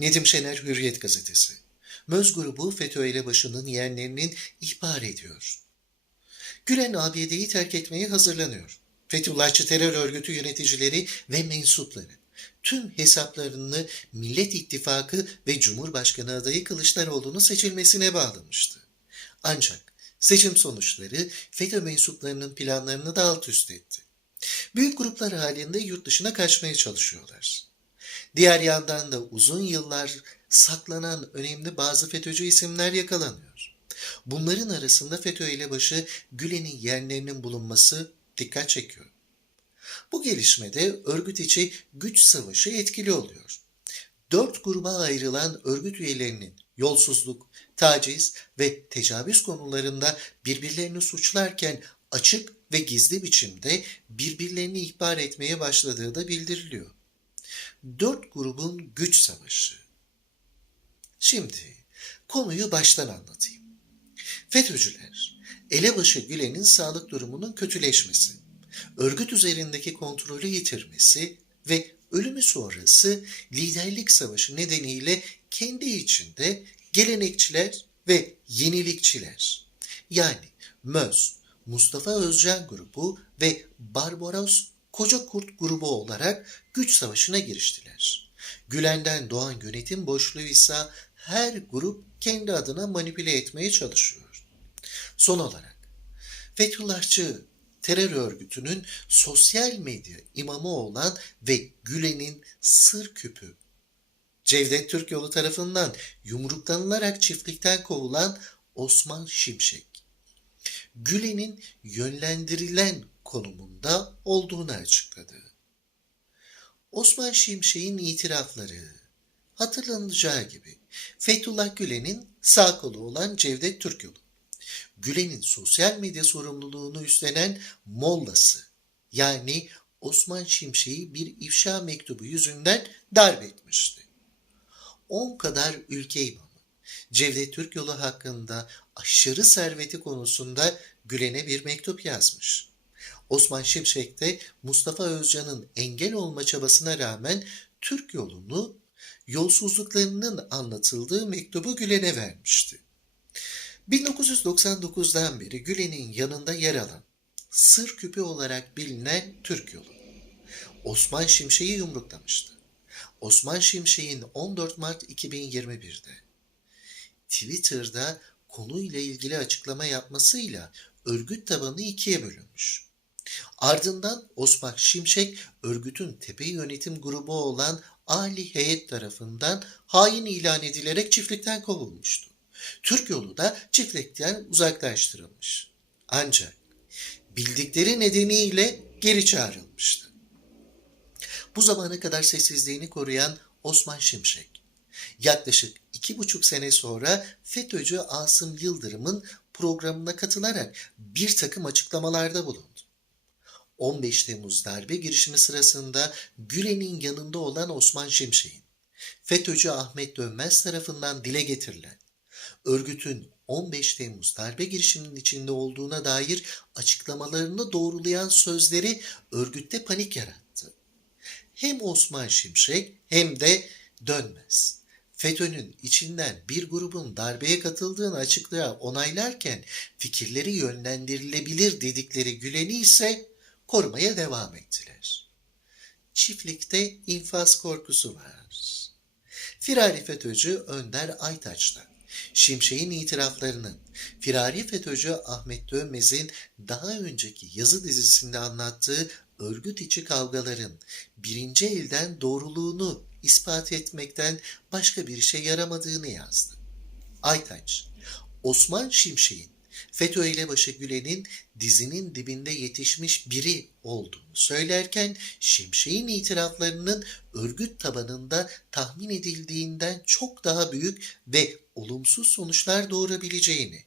Nedim Şener Hürriyet Gazetesi. Möz grubu FETÖ elebaşının yeğenlerinin ihbar ediyor. Gülen ABD'yi terk etmeye hazırlanıyor. Fethullahçı terör örgütü yöneticileri ve mensupları tüm hesaplarını Millet İttifakı ve Cumhurbaşkanı adayı Kılıçdaroğlu'nun seçilmesine bağlamıştı. Ancak seçim sonuçları FETÖ mensuplarının planlarını da alt üst etti. Büyük gruplar halinde yurt dışına kaçmaya çalışıyorlar. Diğer yandan da uzun yıllar saklanan önemli bazı FETÖ'cü isimler yakalanıyor. Bunların arasında FETÖ elebaşı Gülen'in yerlerinin bulunması dikkat çekiyor. Bu gelişmede örgüt içi güç savaşı etkili oluyor. Dört gruba ayrılan örgüt üyelerinin yolsuzluk, taciz ve tecavüz konularında birbirlerini suçlarken açık ve gizli biçimde birbirlerini ihbar etmeye başladığı da bildiriliyor. Dört grubun güç savaşı. Şimdi konuyu baştan anlatayım. FETÖ'cüler, elebaşı Gülen'in sağlık durumunun kötüleşmesi, örgüt üzerindeki kontrolü yitirmesi ve ölümü sonrası liderlik savaşı nedeniyle kendi içinde gelenekçiler ve yenilikçiler yani MÖZ, Mustafa Özcan grubu ve Barbaros Koca Kurt grubu olarak güç savaşına giriştiler. Gülen'den doğan yönetim boşluğu ise her grup kendi adına manipüle etmeye çalışıyor. Son olarak Fethullahçı terör örgütünün sosyal medya imamı olan ve Gülen'in sır küpü Cevdet Türkyolu tarafından yumruklanılarak çiftlikten kovulan Osman Şimşek. Gülen'in yönlendirilen konumunda olduğunu açıkladı. Osman Şimşek'in itirafları hatırlanacağı gibi Fethullah Gülen'in sağ kolu olan Cevdet Türkyolu. Gülen'in sosyal medya sorumluluğunu üstlenen Mollası yani Osman Şimşek'i bir ifşa mektubu yüzünden darp etmişti. 10 kadar ülke imamı Cevdet Türkyolu hakkında aşırı serveti konusunda Gülen'e bir mektup yazmış. Osman Şimşek de Mustafa Özcan'ın engel olma çabasına rağmen Türk yolunu yolsuzluklarının anlatıldığı mektubu Gülen'e vermişti. 1999'dan beri Gülen'in yanında yer alan sır küpü olarak bilinen Türk yolu. Osman Şimşek'i yumruklamıştı. Osman Şimşek'in 14 Mart 2021'de Twitter'da konuyla ilgili açıklama yapmasıyla örgüt tabanı ikiye bölünmüş. Ardından Osman Şimşek örgütün tepe yönetim grubu olan Ali Heyet tarafından hain ilan edilerek çiftlikten kovulmuştu. Türk yolu da çiftlikten uzaklaştırılmış. Ancak bildikleri nedeniyle geri çağrılmıştı. Bu zamana kadar sessizliğini koruyan Osman Şimşek, yaklaşık iki buçuk sene sonra FETÖ'cü Asım Yıldırım'ın programına katılarak bir takım açıklamalarda bulundu. 15 Temmuz darbe girişimi sırasında Gülen'in yanında olan Osman Şimşek'in, FETÖ'cü Ahmet Dönmez tarafından dile getirilen, örgütün 15 Temmuz darbe girişiminin içinde olduğuna dair açıklamalarını doğrulayan sözleri örgütte panik yarattı. Hem Osman Şimşek hem de Dönmez. FETÖ'nün içinden bir grubun darbeye katıldığını açıklaya onaylarken fikirleri yönlendirilebilir dedikleri Gülen'i ise korumaya devam ettiler. Çiftlikte infaz korkusu var. Firari FETÖ'cü Önder Aytaç'ta Şimşek'in itiraflarının Firari FETÖ'cü Ahmet Dönmez'in daha önceki yazı dizisinde anlattığı örgüt içi kavgaların birinci elden doğruluğunu ispat etmekten başka bir şey yaramadığını yazdı. Aytaç, Osman Şimşek'in FETÖ ile başı Gülen'in dizinin dibinde yetişmiş biri olduğunu söylerken Şimşek'in itiraflarının örgüt tabanında tahmin edildiğinden çok daha büyük ve olumsuz sonuçlar doğurabileceğini,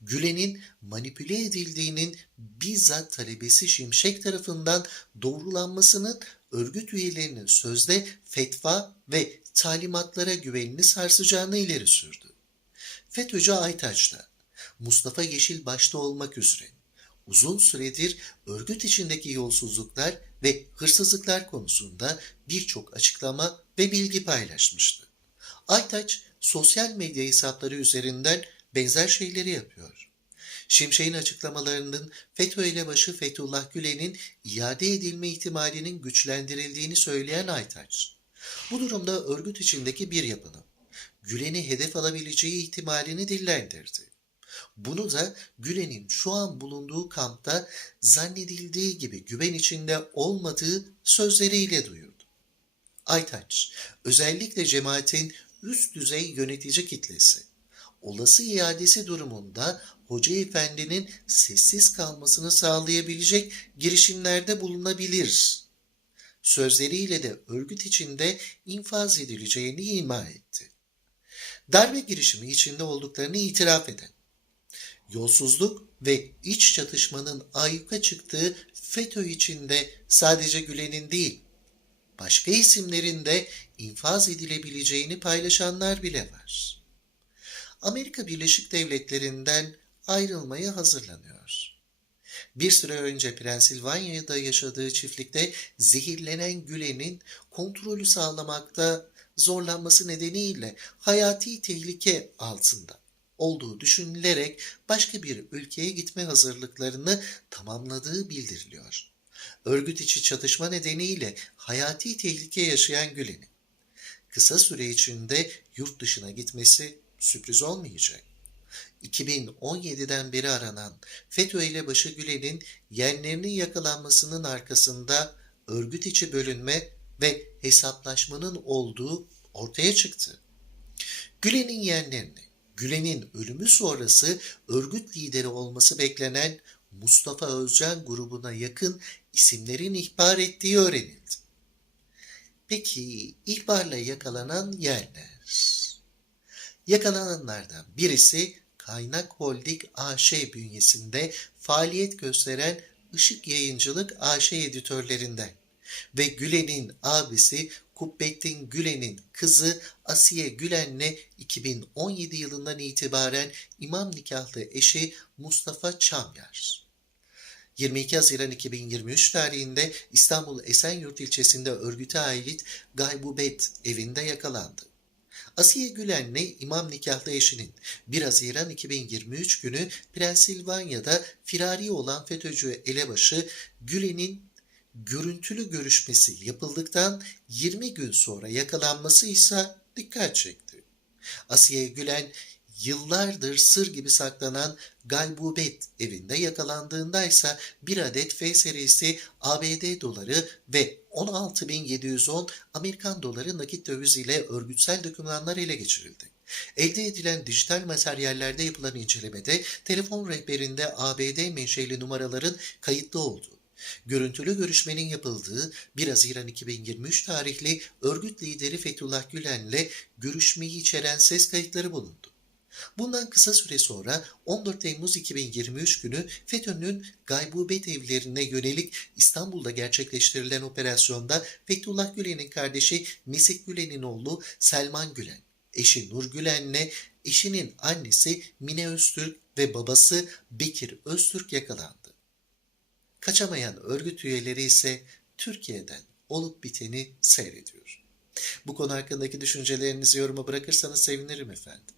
Gülen'in manipüle edildiğinin bizzat talebesi Şimşek tarafından doğrulanmasının örgüt üyelerinin sözde fetva ve talimatlara güvenini sarsacağını ileri sürdü. FETÖ'cü Aytaç da Mustafa Yeşil başta olmak üzere uzun süredir örgüt içindeki yolsuzluklar ve hırsızlıklar konusunda birçok açıklama ve bilgi paylaşmıştı. Aytaç sosyal medya hesapları üzerinden benzer şeyleri yapıyor. Şimşek'in açıklamalarının FETÖ elebaşı Fethullah Gülen'in iade edilme ihtimalinin güçlendirildiğini söyleyen Aytaç, bu durumda örgüt içindeki bir yapının Gülen'i hedef alabileceği ihtimalini dillendirdi. Bunu da Gülen'in şu an bulunduğu kampta zannedildiği gibi güven içinde olmadığı sözleriyle duyurdu. Aytaç, özellikle cemaatin üst düzey yönetici kitlesi, olası iadesi durumunda Hoca Efendi'nin sessiz kalmasını sağlayabilecek girişimlerde bulunabilir. Sözleriyle de örgüt içinde infaz edileceğini ima etti. Darbe girişimi içinde olduklarını itiraf eden, yolsuzluk ve iç çatışmanın ayyuka çıktığı FETÖ içinde sadece Gülen'in değil, başka isimlerin de infaz edilebileceğini paylaşanlar bile var. Amerika Birleşik Devletleri'nden ayrılmaya hazırlanıyor. Bir süre önce Pensilvanya'da yaşadığı çiftlikte zehirlenen Gülen'in kontrolü sağlamakta zorlanması nedeniyle hayati tehlike altında olduğu düşünülerek başka bir ülkeye gitme hazırlıklarını tamamladığı bildiriliyor. Örgüt içi çatışma nedeniyle hayati tehlike yaşayan Gülen'in kısa süre içinde yurt dışına gitmesi sürpriz olmayacak. 2017'den beri aranan FETÖ elebaşı Gülen'in yerlerinin yakalanmasının arkasında örgüt içi bölünme ve hesaplaşmanın olduğu ortaya çıktı. Gülen'in yeğenlerini, Gülen'in ölümü sonrası örgüt lideri olması beklenen Mustafa Özcan grubuna yakın isimlerin ihbar ettiği öğrenildi. Peki ihbarla yakalanan yerler? Yakalananlardan birisi Kaynak Holding AŞ bünyesinde faaliyet gösteren Işık Yayıncılık AŞ editörlerinden ve Gülen'in abisi Kubbettin Gülen'in kızı Asiye Gülen'le 2017 yılından itibaren imam nikahlı eşi Mustafa Çamyar. 22 Haziran 2023 tarihinde İstanbul Esenyurt ilçesinde örgüte ait Gaybubet evinde yakalandı. Asiye Gülen'le imam nikahlı eşinin 1 Haziran 2023 günü Pensilvanya'da firari olan FETÖ'cü elebaşı Gülen'in görüntülü görüşmesi yapıldıktan 20 gün sonra yakalanması ise dikkat çekti. Asiye Gülen yıllardır sır gibi saklanan Gaybubet evinde yakalandığında ise bir adet F serisi ABD doları ve 16.710 Amerikan doları nakit döviz ile örgütsel dokümanlar ele geçirildi. Elde edilen dijital materyallerde yapılan incelemede telefon rehberinde ABD menşeli numaraların kayıtlı olduğu, görüntülü görüşmenin yapıldığı 1 Haziran 2023 tarihli örgüt lideri Fethullah Gülen'le görüşmeyi içeren ses kayıtları bulundu. Bundan kısa süre sonra 14 Temmuz 2023 günü FETÖ'nün gaybubet evlerine yönelik İstanbul'da gerçekleştirilen operasyonda Fethullah Gülen'in kardeşi Mesih Gülen'in oğlu Selman Gülen, eşi Nur Gülen'le eşinin annesi Mine Öztürk ve babası Bekir Öztürk yakalandı. Kaçamayan örgüt üyeleri ise Türkiye'den olup biteni seyrediyor. Bu konu hakkındaki düşüncelerinizi yoruma bırakırsanız sevinirim efendim.